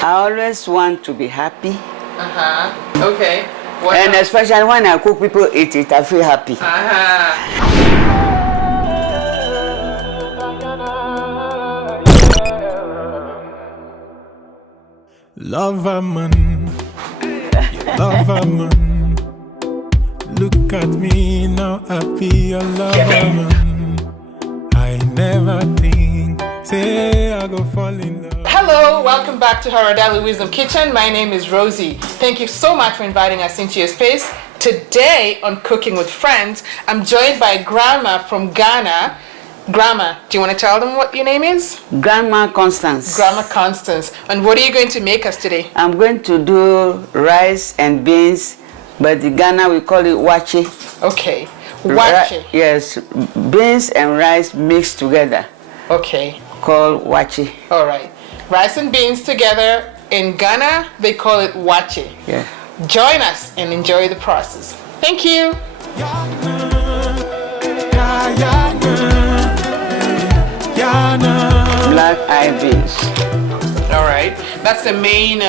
I always want to be happy. Okay. What and else? Especially when I cook, people eat it, I feel happy. Lover man, lover man. Look at me now, happy a lover man. I never think, say I go fall in love. Hello, welcome back to Daily Wisdom Kitchen. My name is Rosie. Thank you so much for inviting us into your space. Today on Cooking with Friends, I'm joined by Grandma from Ghana. Grandma, do you want to tell them what your name is? Grandma Constance. Grandma Constance. And what are you going to make us today? I'm going to do rice and beans, but in Ghana we call it waakye. Okay, waakye. Yes, beans and rice mixed together. Okay. Called waakye. All right. Rice and beans together. In Ghana, they call it waakye. Yeah. Join us and enjoy the process. Thank you. Black eye beans. All right. That's the main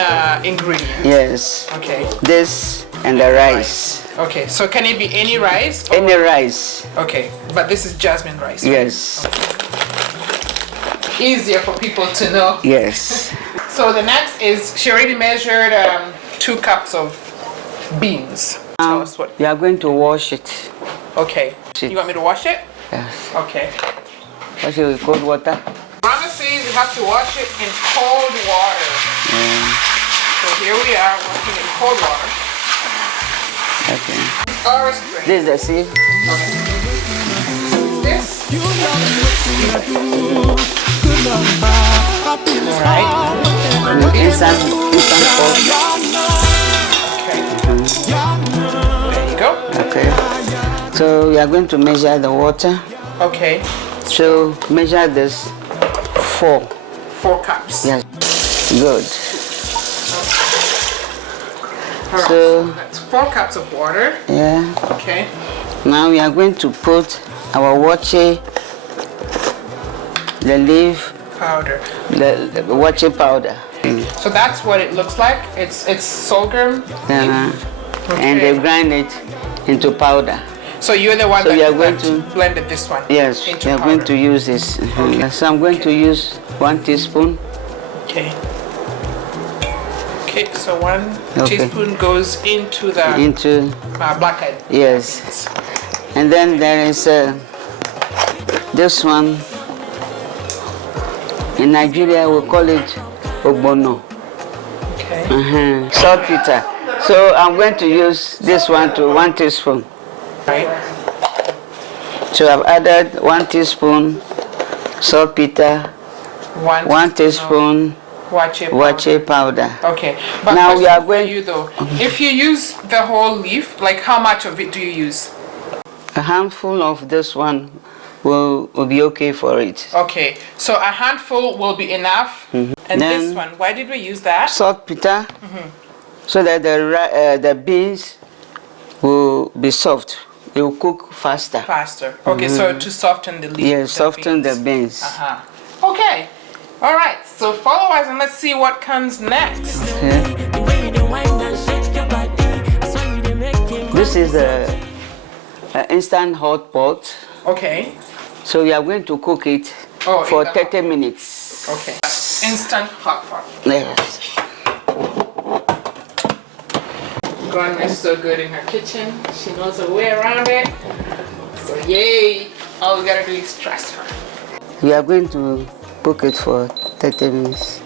ingredient. Yes. Okay. This and the rice. Okay. So can it be any rice? Any rice. Okay. But this is jasmine rice. Right? Yes. Okay. Easier for people to know. Yes. So the next is, she already measured 2 cups of beans. Tell us what. You are going to wash it. Okay. You want me to wash it? Yes. Okay. Wash it with cold water. Mama says you have to wash it in cold water. So here we are washing it in cold water. Okay. Or spring. This is the sieve. Okay. This. Alright. Instant pot. Okay. There you go. Okay. So we are going to measure the water. Okay. So measure this 4. 4 cups. Yes. Good. Alright. So That's 4 cups of water. yeah. Okay. Now we are going to put our waakye, the leaf, Powder. the waakye powder. So that's what it looks like. It's sorghum. And Okay. they grind it into powder. So you're the one So we are going that to- blended this one. Yes, into we are powder. going to use this. Okay. So I'm going to use 1 teaspoon. Okay. Okay, so 1 Okay. teaspoon goes into the Into black eyed. yes, and then there is this one. In Nigeria we call it ogbono. Okay. Saltpeter. So I'm going to use this one to 1 teaspoon. Right. So I've added 1 teaspoon saltpeter, 1 teaspoon waakye powder. Okay. But Now we are for going. you though. If you use the whole leaf, like how much of it do you use? A handful of this one will be okay for it. Okay. So a handful will be enough. And Then- this one, why did we use that? Saltpeter, so that the beans will be soft. It will cook faster. Faster. Okay, so to soften the leaf. Yes, soften the beans. Okay. All right. So follow us and let's see what comes next. Okay. This is the instant hot pot. Okay. So we are going to cook it for 30 minutes. Okay. Instant hot pot. Yes. Grandma is so good in her kitchen. She knows her way around it. So yay. All we gotta do is trust her. We are going to cook it for 30 minutes.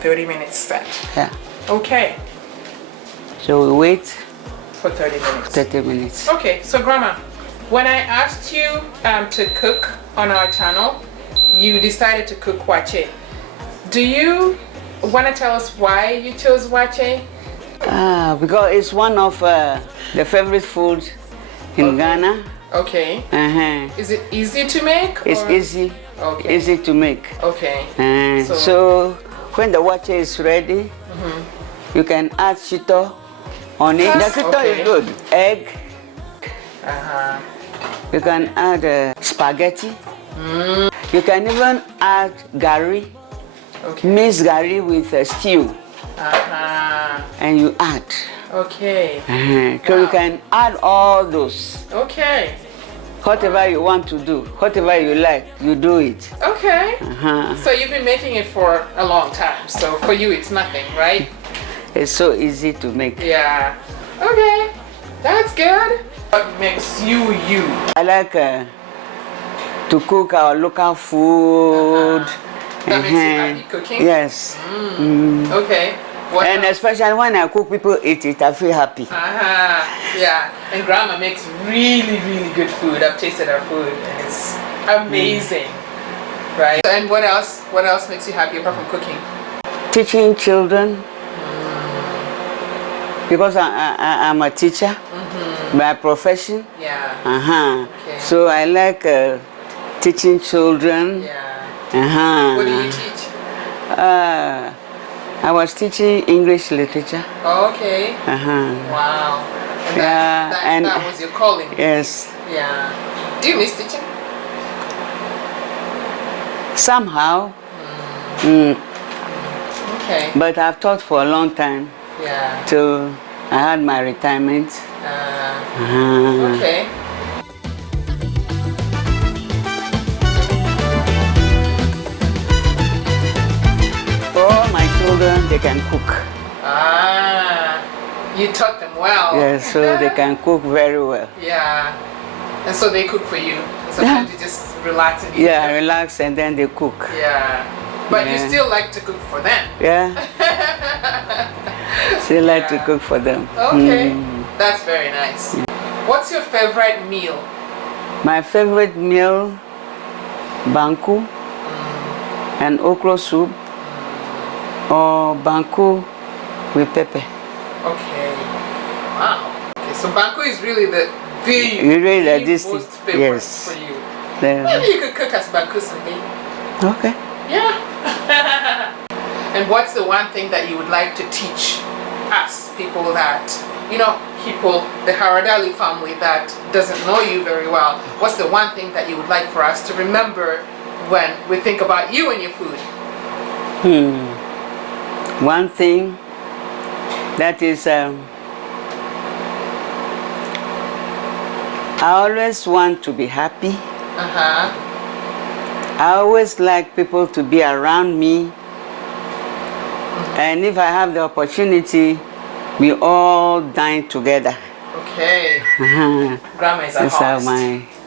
30 minutes set. Yeah. Okay. So we wait For 30 minutes. 30 minutes. Okay, so Grandma, when I asked you to cook on our channel, you decided to cook waakye. Do you want to tell us why you chose waakye? Because it's one of the favorite foods in Ghana. Okay. Is it easy to make? It's or- easy. Okay. Easy to make. Okay. So when the waakye is ready, you can add shito on it. The shito Okay. is good. Egg. You can add spaghetti. You can even add gari. Okay. Mix gari with a stew. And you add. Okay. So you can add all those. Okay. Whatever you want to do, whatever you like, you do it. Okay. So you've been making it for a long time. So for you, it's nothing, right? It's so easy to make. Yeah. Okay. That's good. What makes you you? I like to cook our local food. That makes you happy cooking? Yes. Okay. What And else? especially when I cook, people eat it, I feel happy. Yeah. And Grandma makes really, really good food. I've tasted her food and it's amazing. Right? And what else? What else makes you happy apart from cooking? Teaching children. Because I'm a teacher by profession. Yeah. Okay. So I like teaching children. Yeah. What do you teach? I was teaching English literature. Okay. Wow. And that was your calling. Yes. Yeah. Do you miss teaching? Somehow. Okay. But I've taught for a long time. Yeah. Till I had my retirement. Okay. All my children, they can cook. You taught them well. Yes, so they can cook very well. Yeah. And so they cook for you. Sometimes you just relax and eat. Yeah, relax and then they cook. Yeah. But you still like to cook for them. Yeah. Still like to cook for them. Okay. That's very nice. What's your favorite meal? My favorite meal, banku and okra soup or banku with pepper. Okay. Wow. Okay, so banku is really the most favorite for you. Maybe you could cook us banku someday. Okay. Yeah. And what's the one thing that you would like to teach us, people that, the Haradali family that doesn't know you very well? What's the one thing that you would like for us to remember when we think about you and your food? One thing that is, I always want to be happy. I always like people to be around me. And if I have the opportunity, we all dine together. Okay. Grandma is a host.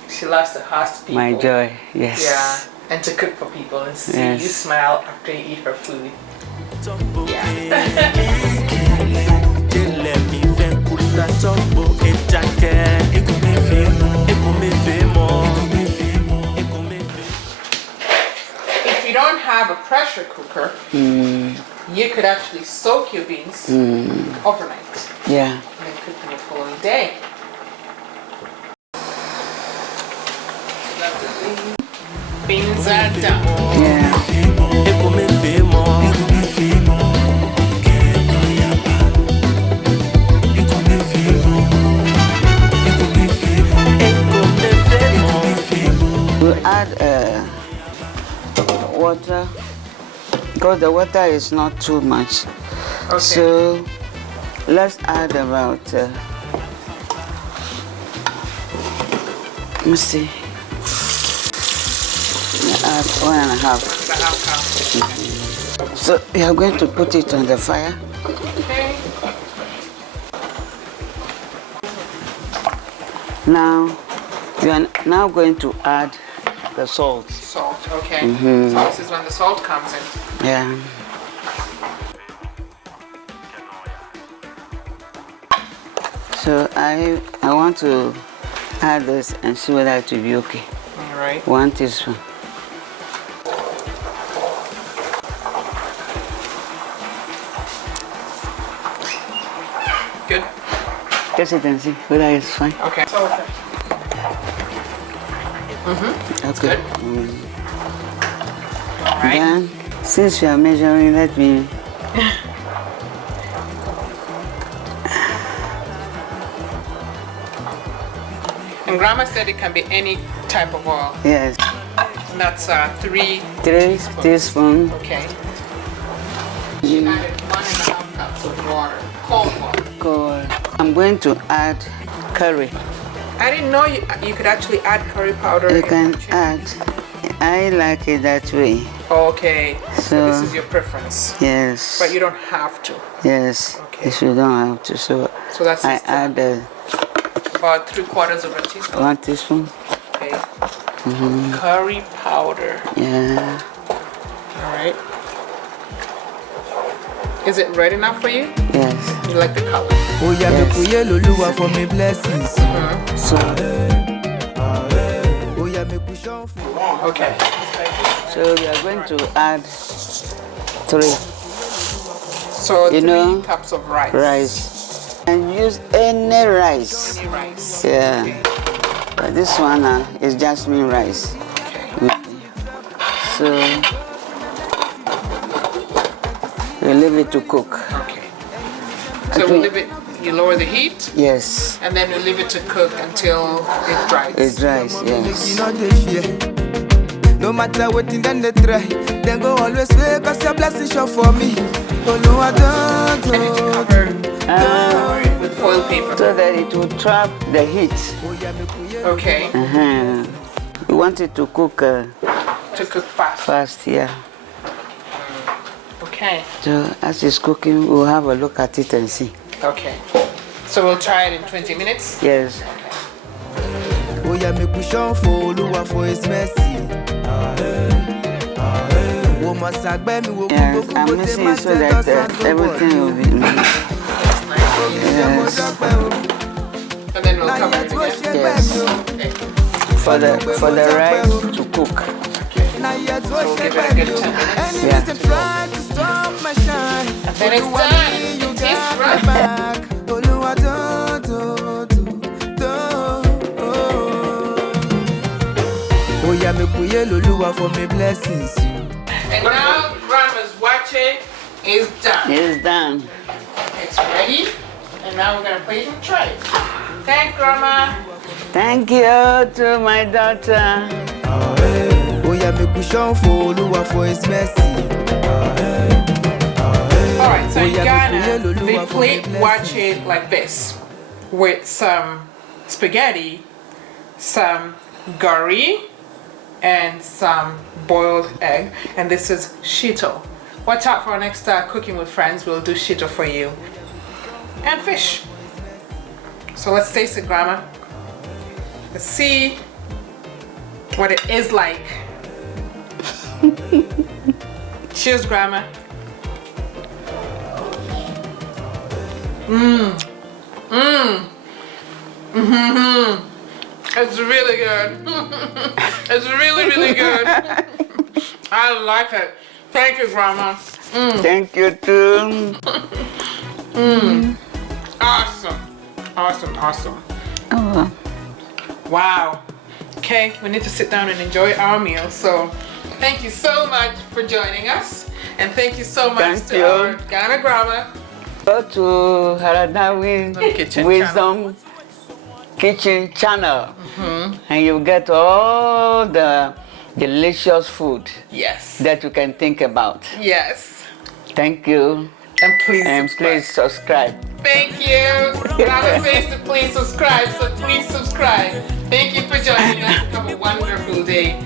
She loves to host people. My joy, yes. Yeah. And to cook for people and see you smile after you eat her food. If you don't have a pressure cooker, you could actually soak your beans overnight. Yeah. And then cook them the following day. Beans are done. Yeah. We'll add water because the water is not too much. Okay. So let's add about let me see. Add 1.5. So we are going to put it on the fire. Okay. Now we are now going to add the salt. Salt, okay. So this is when the salt comes in. Yeah. So I want to add this and see whether it will be okay. All right. 1 teaspoon. Good. Taste it and see whether it's fine. Okay. So, Okay. good. All right. Then, since you are measuring, let me. And Grandma said it can be any type of oil. Yes. And that's 3 3 teaspoons. Okay. She added 1.5 cups of water, cold water. Cool. I'm going to add curry. I didn't know you could actually add curry powder. You in can chicken. add. I like it that way. Okay. So So- this is your preference. Yes. But you don't have to. Yes. Okay. If you don't have to, so that's I it. add About 3/4 of a teaspoon. 1 teaspoon. Okay. Curry powder. Yeah. All right. Is it red enough for you? Yes. You like the color? Oh yeah, Yes. make we yellow Lua for me blessings. So Oh yeah, make we show for. Okay. so we are going to add 3 So You 3 know, cups of rice. rice. And use any rice. Any rice. Yeah. But this one is jasmine rice. So we leave it to cook. Okay. So we'll leave it. You lower the heat, Yes. and then we leave it to cook until it dries. It dries, You yes. know they fear. No matter what then they try, then go always way cause your blessing show for me. Oh Lua I need to don't. cover it with foil paper. So that it will trap the heat. Oh yeah, make we yellow. Okay. We want it to cook To cook fast. fast, yeah. Okay. So as it's cooking, we'll have a look at it and see. Okay. So we'll try it in 20 minutes. Yes. Oh yeah, make we show for Lua for his mercy. Oh my sagbe mi wo Yes, kubo I'm kubo te mixing ma it so te that dosan everything will be. Yes. And then we'll cover it again. Yes. Okay. For the rice to cook. Now yet So we'll give it a good 10 minutes. enemies Yeah. them try to stop my shine. And then it's Oluwa done. me, you It got is my right. back. Oluwa do. Oh yeah, make we yellow Oluwa for me blessings. And now Grandma's waakye is done. It's done. It's ready. And now we're going to put it in tray. Thank Grandma. Thank you to my daughter. Oh yeah, make we show for Oluwa for his mercy. Alright, so Oh, in yeah, Ghana, make we yellow they Lua for plate the waakye like this. With some spaghetti, some curry, and some boiled egg. And this is shito. Watch out for our next Cooking with Friends. We'll do shito for you. And fish. So let's taste it, Grandma. Let's see what it is like. Cheers, Grandma. It's really good. It's really, really good. I like it. Thank you, Grandma. Thank you too. Awesome. Awesome, awesome. Oh, Wow. Okay, we need to sit down and enjoy our meal. So thank you so much for joining us. And thank you so much Thank to you. our Ghana Grandma. go to Haradawi Kitchen Wisdom Kitchen Channel, and you get all the delicious food Yes. that you can think about. Yes. Thank you, And please and subscribe. please subscribe. Thank you. Grandma says to please subscribe, so please subscribe. Thank you for joining us. Have a wonderful day.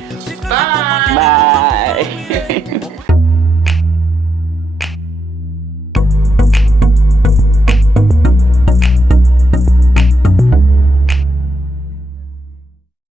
Bye. Bye.